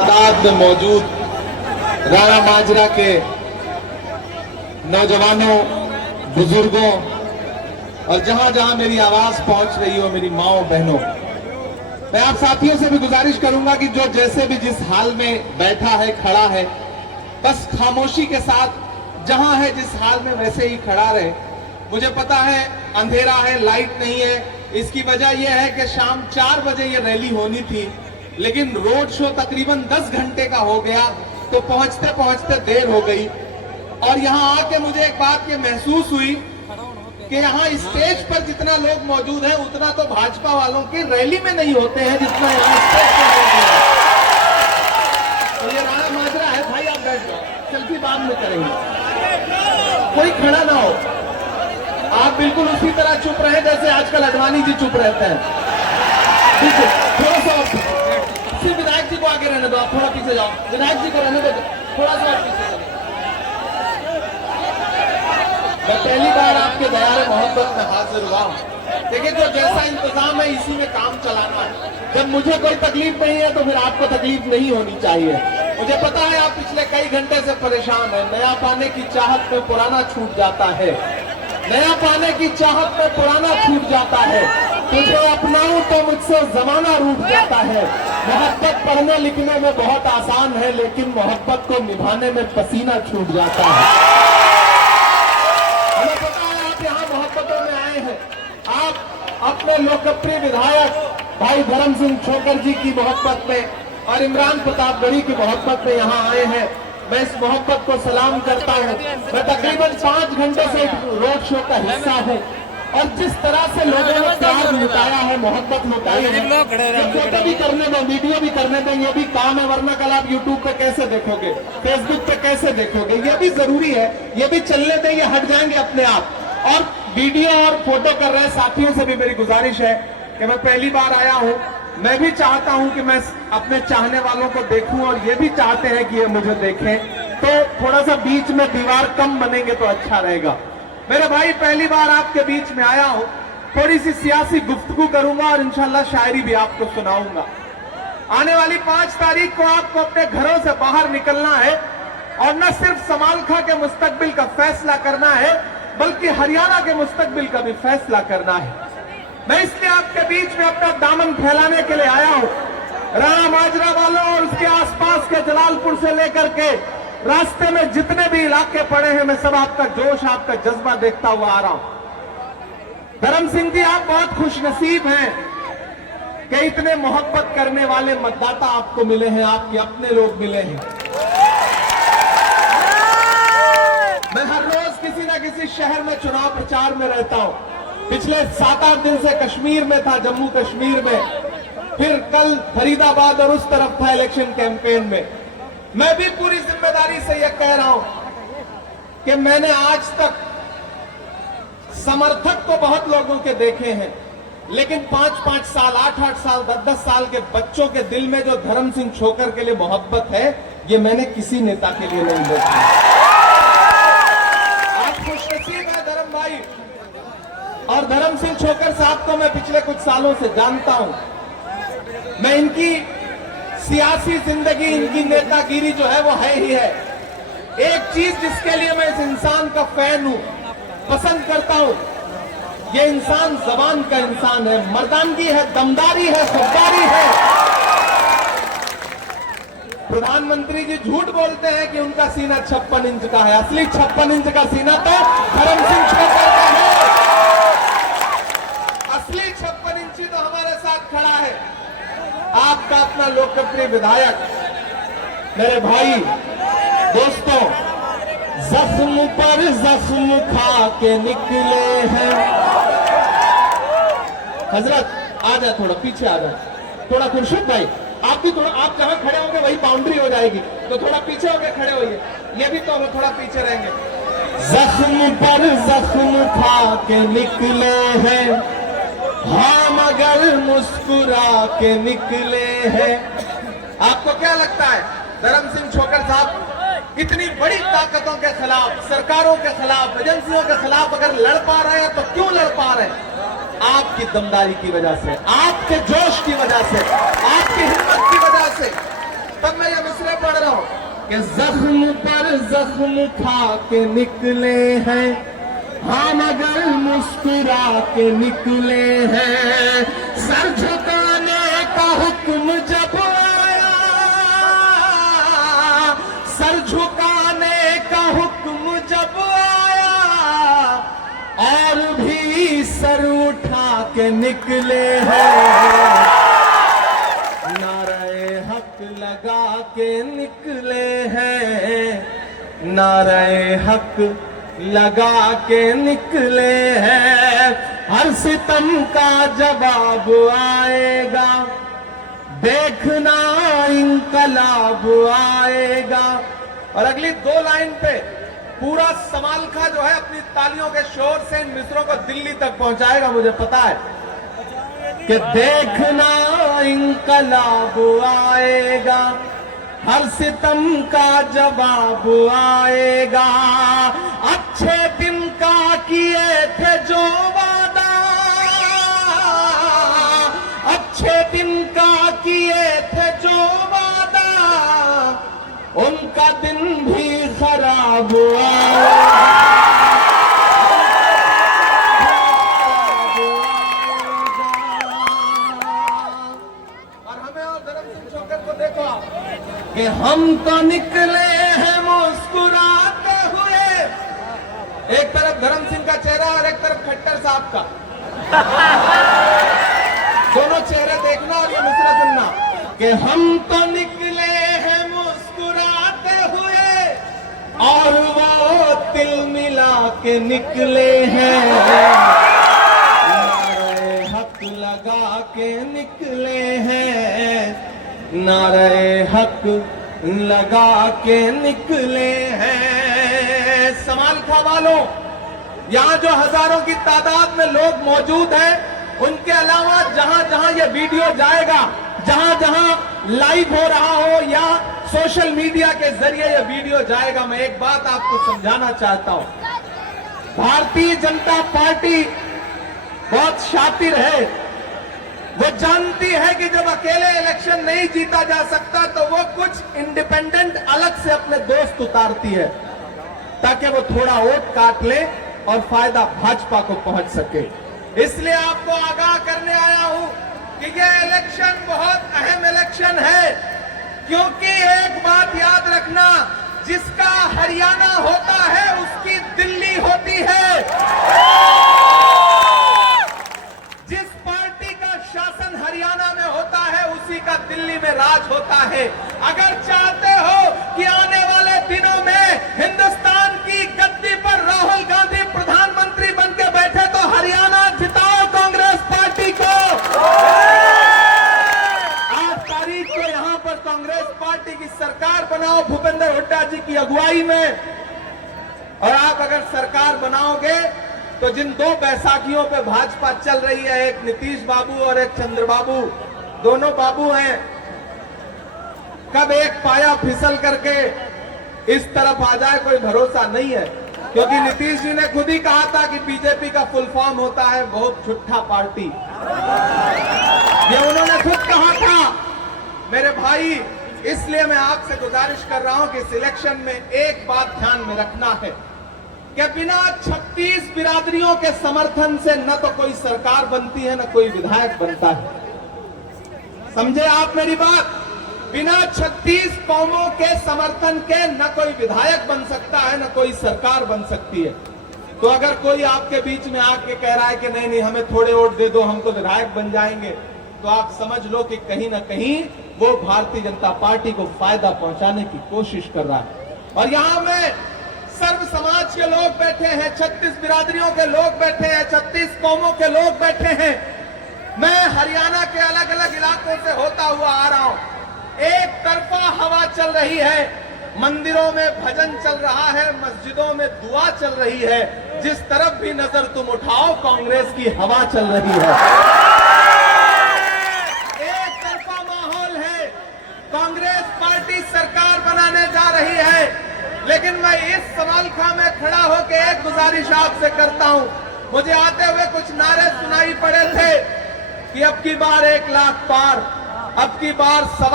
तादाद में मौजूद राणा माजरा के नौजवानों, बुजुर्गों और जहां जहां मेरी आवाज पहुंच रही हो, मेरी माओ बहनों, मैं आप साथियों से भी गुजारिश करूंगा कि जो जैसे भी जिस हाल में बैठा है, खड़ा है, बस खामोशी के साथ जहां है जिस हाल में वैसे ही खड़ा रहे। मुझे पता है अंधेरा है, लाइट नहीं है। इसकी वजह यह है कि शाम 4 बजे ये रैली होनी थी, लेकिन रोड शो तकरीबन 10 घंटे का हो गया, तो पहुंचते पहुंचते देर हो गई। और यहां आके मुझे एक बात ये महसूस हुई कि यहाँ स्टेज पर जितना लोग मौजूद हैं उतना तो भाजपा वालों की रैली में नहीं होते हैं जितना यहाँ स्टेज पर मौजूद है। तो ये राणा माजरा है भाई, आप बैठ जाओ, सेल्फी बाद में करेंगे, कोई खड़ा ना हो। आप बिल्कुल उसी तरह चुप रहे जैसे आजकल अडवाणी जी चुप रहते हैं। ठीक है, थोड़ा सा सिर्फ विधायक जी को आगे रहने दो, आप थोड़ा पीछे जाओ, विधायक जी को रहने दो, थोड़ा सा पीछे जाओ। मैं पहली बार आपके दयारे मोहब्बत में हाजिर हुआ हूं। देखिए, जो जैसा इंतजाम है इसी में काम चलाना है। जब मुझे कोई तकलीफ नहीं है तो फिर आपको तकलीफ नहीं होनी चाहिए। मुझे पता है आप पिछले कई घंटे से परेशान हैं। नया पाने की चाहत में पुराना छूट जाता है, नया पाने की चाहत में पुराना छूट जाता है। तुझे अपनाऊं तो मुझसे जमाना रूठ जाता है। मोहब्बत पढ़ने लिखने में बहुत आसान है, लेकिन मोहब्बत को निभाने में पसीना छूट जाता है। हमें पता है आप यहाँ मोहब्बतों में आए हैं। आप अपने लोकप्रिय विधायक भाई धर्म सिंह छोकर जी की मोहब्बत में और इमरान प्रतापगढ़ी की मोहब्बत में यहाँ आए हैं। मैं इस मोहब्बत को सलाम करता हूँ। मैं तकरीबन 5 घंटे से रोड शो का हिस्सा हूँ और जिस तरह से लोगों ने प्यार लुटाया है, मोहब्बत लुटाई है, फोटो भी करने दो, वीडियो भी करने दें, ये भी काम है, वरना कल आप यूट्यूब पे कैसे देखोगे, फेसबुक पे कैसे देखोगे, ये भी जरूरी है, ये भी चलने दें, ये हट जाएंगे अपने आप। और वीडियो और फोटो कर रहे साथियों से भी मेरी गुजारिश है कि मैं पहली बार आया हूँ, मैं भी चाहता हूं कि मैं अपने चाहने वालों को देखूं और ये भी चाहते हैं कि ये मुझे देखें, तो थोड़ा सा बीच में दीवार कम बनेंगे तो अच्छा रहेगा। मेरे भाई, पहली बार आपके बीच में आया हूं, थोड़ी सी सियासी गुफ्तगू करूंगा और इंशाल्लाह शायरी भी आपको सुनाऊंगा। आने वाली 5 तारीख को आपको अपने घरों से बाहर निकलना है और न सिर्फ समालखा के मुस्तकबिल का फैसला करना है, बल्कि हरियाणा के मुस्तकबिल का भी फैसला करना है। मैं इसलिए आपके बीच में अपना दामन फैलाने के लिए आया हूं। राणा माजरा वालों और उसके आसपास के जलालपुर से लेकर के रास्ते में जितने भी इलाके पड़े हैं, मैं सब आपका जोश, आपका जज्बा देखता हुआ आ रहा हूं। धर्म सिंह जी, आप बहुत खुशनसीब हैं कि इतने मोहब्बत करने वाले मतदाता आपको मिले हैं, आपके अपने लोग मिले हैं। मैं हर रोज किसी ना किसी शहर में चुनाव प्रचार में रहता हूं। पिछले 7-8 दिन से कश्मीर में था, जम्मू कश्मीर में, फिर कल फरीदाबाद और उस तरफ था इलेक्शन कैंपेन में। मैं भी पूरी जिम्मेदारी से यह कह रहा हूं कि मैंने आज तक समर्थक तो बहुत लोगों के देखे हैं, लेकिन 5-5 साल, 8-8 साल, 10-10 साल के बच्चों के दिल में जो धर्म सिंह छोकर के लिए मोहब्बत है, ये मैंने किसी नेता के लिए नहीं देखा। आप खुशनसीब है धर्म भाई, और धर्म सिंह छोकर साहब को मैं पिछले कुछ सालों से जानता हूं। मैं इनकी सियासी जिंदगी, इनकी नेतागिरी जो है वो है ही है। एक चीज जिसके लिए मैं इस इंसान का फैन हूं, पसंद करता हूं, ये इंसान जबान का इंसान है, मर्दानगी है, दमदारी है, खुददारी है। प्रधानमंत्री जी झूठ बोलते हैं कि उनका सीना 56 इंच का है, असली 56 इंच का सीना तो धर्म सिंह छोकर का है। असली 56 इंची तो हमारे साथ खड़ा है आपका अपना लोकप्रिय विधायक। मेरे भाई दोस्तों, जख्म पर जख्म खा के निकले हैं। हजरत आ जाए, थोड़ा पीछे आ जाए, थोड़ा खुर्शीद भाई आप भी थोड़ा, आप जहां खड़े होंगे वही बाउंड्री हो जाएगी, तो थोड़ा पीछे होकर खड़े होइए, ये भी तो थोड़ा पीछे रहेंगे। जख्म पर जख्म खा के निकले हैं, हाँ मगर मुस्कुरा के निकले हैं। आपको क्या लगता है धर्म सिंह छोकर साहब इतनी बड़ी ताकतों के खिलाफ, सरकारों के खिलाफ, एजेंसियों के खिलाफ अगर लड़ पा रहे हैं तो क्यों लड़ पा रहे हैं? आपकी दमदारी की वजह से, आपके जोश की वजह से, आपकी हिम्मत की वजह से। तब मैं ये मिसरे पढ़ रहा हूं कि जख्म पर जख्म खा के निकले हैं हम, मगर मुस्कुरा के निकले हैं। सर झुकाने का हुक्म जब आया, सर झुकाने का हुक्म जब आया, और भी सर उठा के निकले हैं। नारे हक लगा के निकले हैं, नारे हक लगा के निकले हैं। हर सितम का जवाब आएगा, देखना इंकलाब आएगा। और अगली 2 लाइन पे पूरा समालखा जो है अपनी तालियों के शोर से इन मित्रों को दिल्ली तक पहुंचाएगा। मुझे पता है कि देखना इंकलाब आएगा, हर सितम का जवाब आएगा। अच्छे दिन का किए थे जो वादा, अच्छे दिन का किए थे जो वादा, उनका दिन भी खराब आएगा। कि हम तो निकले हैं मुस्कुराते हुए। एक तरफ धर्म सिंह का चेहरा और एक तरफ खट्टर साहब का, दोनों चेहरे देखना और ये मिसरा सुनना कि हम तो निकले हैं मुस्कुराते हुए, और वो तिल मिला के निकले हैं। नारे हक लगा के निकले हैं, नारे हक लगा के निकले हैं। समालखा वालों, यहां जो हजारों की तादाद में लोग मौजूद हैं, उनके अलावा जहां जहां ये वीडियो जाएगा, जहां जहां लाइव हो रहा हो या सोशल मीडिया के जरिए ये वीडियो जाएगा, मैं एक बात आपको समझाना चाहता हूं। भारतीय जनता पार्टी बहुत शातिर है। वो जानती है कि जब अकेले इलेक्शन नहीं जीता जा सकता तो वो कुछ इंडिपेंडेंट अलग से अपने दोस्त उतारती है, ताकि वो थोड़ा वोट काट ले और फायदा भाजपा को पहुंच सके। इसलिए आपको आगाह करने आया हूं कि ये इलेक्शन बहुत अहम इलेक्शन है, क्योंकि एक बात याद रखना, जिसका हरियाणा होता है उसकी दिल्ली होती है। हरियाणा में होता है उसी का दिल्ली में राज होता है। अगर चाहते हो कि आने वाले दिनों में हिंदुस्तान की गद्दी पर राहुल गांधी प्रधानमंत्री बनकर बैठे, तो हरियाणा जिताओ कांग्रेस पार्टी को। 8 तारीख को यहां पर कांग्रेस पार्टी की सरकार बनाओ भूपेंद्र हुड्डा जी की अगुवाई में। और आप अगर सरकार बनाओगे तो जिन 2 बैसाखियों पे भाजपा चल रही है, एक नीतीश बाबू और एक चंद्रबाबू, दोनों बाबू हैं, कब एक पाया फिसल करके इस तरफ आ जाए कोई भरोसा नहीं है। क्योंकि नीतीश जी ने खुद ही कहा था कि बीजेपी का फुल फॉर्म होता है बहुत झूठा पार्टी, ये उन्होंने खुद कहा था। मेरे भाई, इसलिए मैं आपसे गुजारिश कर रहा हूं कि इस इलेक्शन में एक बात ध्यान में रखना है कि बिना 36 बिरादरियों के समर्थन से न तो कोई सरकार बनती है, न कोई विधायक बनता है। समझे आप मेरी बात? बिना 36 कौमों के समर्थन के न कोई विधायक बन सकता है, न कोई सरकार बन सकती है। तो अगर कोई आपके बीच में आके कह रहा है कि नहीं नहीं हमें थोड़े वोट दे दो, हम तो विधायक बन जाएंगे, तो आप समझ लो कि कहीं न कहीं वो भारतीय जनता पार्टी को फायदा पहुंचाने की कोशिश कर रहा है। और यहां में सर्व समाज के लोग बैठे हैं, 36 बिरादरियों के लोग बैठे हैं, 36 कौमों के लोग बैठे हैं। मैं हरियाणा के अलग अलग इलाकों से होता हुआ आ रहा हूं। एक तरफा हवा चल रही है, मंदिरों में भजन चल रहा है, मस्जिदों में दुआ चल रही है। जिस तरफ भी नजर तुम उठाओ कांग्रेस की हवा चल रही है। एक तरफा माहौल है, कांग्रेस पार्टी सरकार बनाने जा रही है। लेकिन मैं इस समालखा में खड़ा होकर एक गुजारिश आपसे करता हूं। मुझे आते हुए कुछ नारे सुनाई पड़े थे कि अब की बार 1 लाख पार, अब की बार 1.25